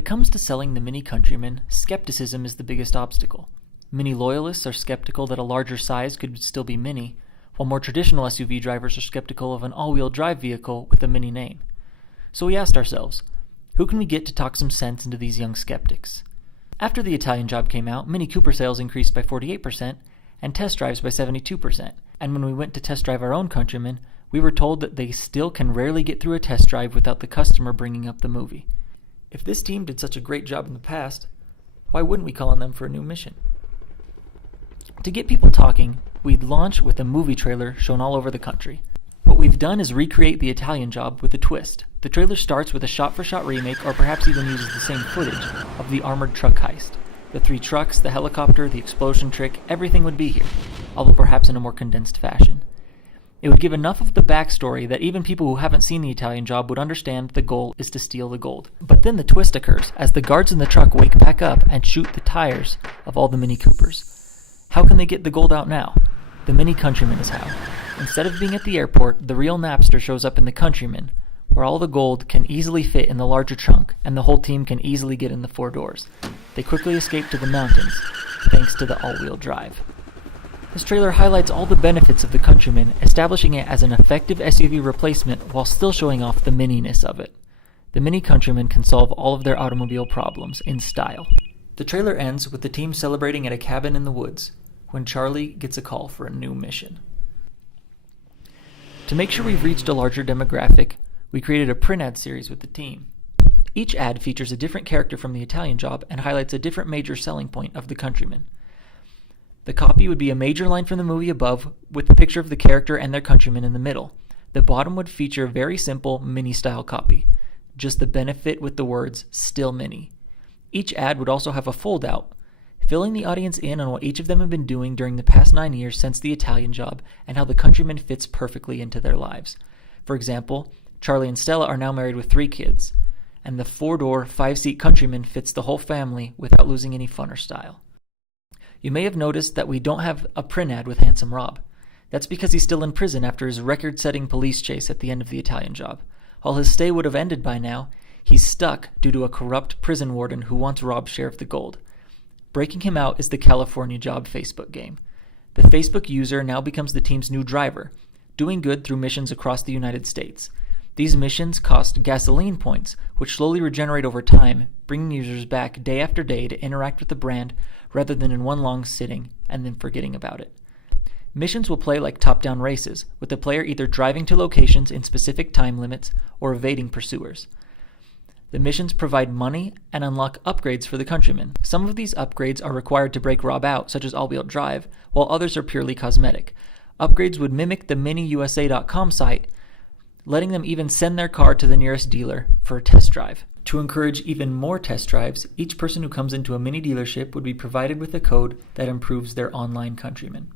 it comes to selling the Mini Countryman, skepticism is the biggest obstacle. Mini loyalists are skeptical that a larger size could still be Mini, while more traditional SUV drivers are skeptical of an all-wheel drive vehicle with a Mini name. So we asked ourselves, who can we get to talk some sense into these young skeptics? After the Italian Job came out, Mini Cooper sales increased by 48% and test drives by 72%. And when we went to test drive our own Countryman, we were told that they still can rarely get through a test drive without the customer bringing up the movie. If this team did such a great job in the past, why wouldn't we call on them for a new mission? To get people talking, we'd launch with a movie trailer shown all over the country. What we've done is recreate the Italian Job with a twist. The trailer starts with a shot-for-shot remake, or perhaps even uses the same footage of the armored truck heist. The 3 trucks, the helicopter, the explosion trick, everything would be here, although perhaps in a more condensed fashion. It would give enough of the backstory that even people who haven't seen the Italian Job would understand the goal is to steal the gold. But then the twist occurs as the guards in the truck wake back up and shoot the tires of all the Mini Coopers. How can they get the gold out now? The Mini Countryman is how. Instead of being at the airport, the real Napster shows up in the Countryman, where all the gold can easily fit in the larger trunk and the whole team can easily get in the 4 doors. They quickly escape to the mountains, thanks to the all-wheel drive. This trailer highlights all the benefits of the Countryman, establishing it as an effective SUV replacement while still showing off the mininess of it. The Mini Countryman can solve all of their automobile problems in style. The trailer ends with the team celebrating at a cabin in the woods when Charlie gets a call for a new mission. To make sure we've reached a larger demographic, we created a print ad series with the team. Each ad features a different character from the Italian Job and highlights a different major selling point of the Countryman. The copy would be a major line from the movie above with the picture of the character and their countryman in the middle. The bottom would feature a very simple Mini-style copy, just the benefit with the words, "Still Mini." Each ad would also have a fold-out, filling the audience in on what each of them have been doing during the past 9 years since the Italian Job and how the Countryman fits perfectly into their lives. For example, Charlie and Stella are now married with 3 kids, and the 4-door, 5-seat Countryman fits the whole family without losing any fun or style. You may have noticed that we don't have a print ad with Handsome Rob. That's because he's still in prison after his record-setting police chase at the end of the Italian Job. While his stay would have ended by now, he's stuck due to a corrupt prison warden who wants Rob's share of the gold. Breaking him out is the California Job Facebook game. The Facebook user now becomes the team's new driver, doing good through missions across the United States. These missions cost gasoline points, which slowly regenerate over time, bringing users back day after day to interact with the brand rather than in one long sitting and then forgetting about it. Missions will play like top-down races, with the player either driving to locations in specific time limits or evading pursuers. The missions provide money and unlock upgrades for the Countryman. Some of these upgrades are required to break Rob out, such as all-wheel drive, while others are purely cosmetic. Upgrades would mimic the miniusa.com site, letting them even send their car to the nearest dealer for a test drive. To encourage even more test drives, each person who comes into a Mini dealership would be provided with a code that improves their online Countryman.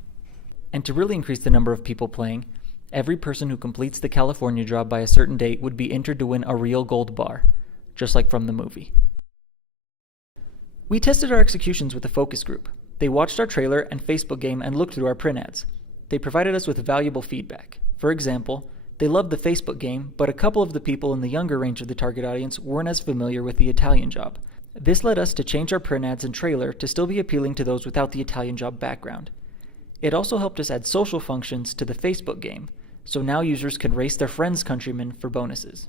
And to really increase the number of people playing, every person who completes the California Job by a certain date would be entered to win a real gold bar, just like from the movie. We tested our executions with a focus group. They watched our trailer and Facebook game and looked through our print ads. They provided us with valuable feedback. For example, they loved the Facebook game, but a couple of the people in the younger range of the target audience weren't as familiar with the Italian Job. This led us to change our print ads and trailer to still be appealing to those without the Italian Job background. It also helped us add social functions to the Facebook game, so now users can race their friends' Countrymen for bonuses.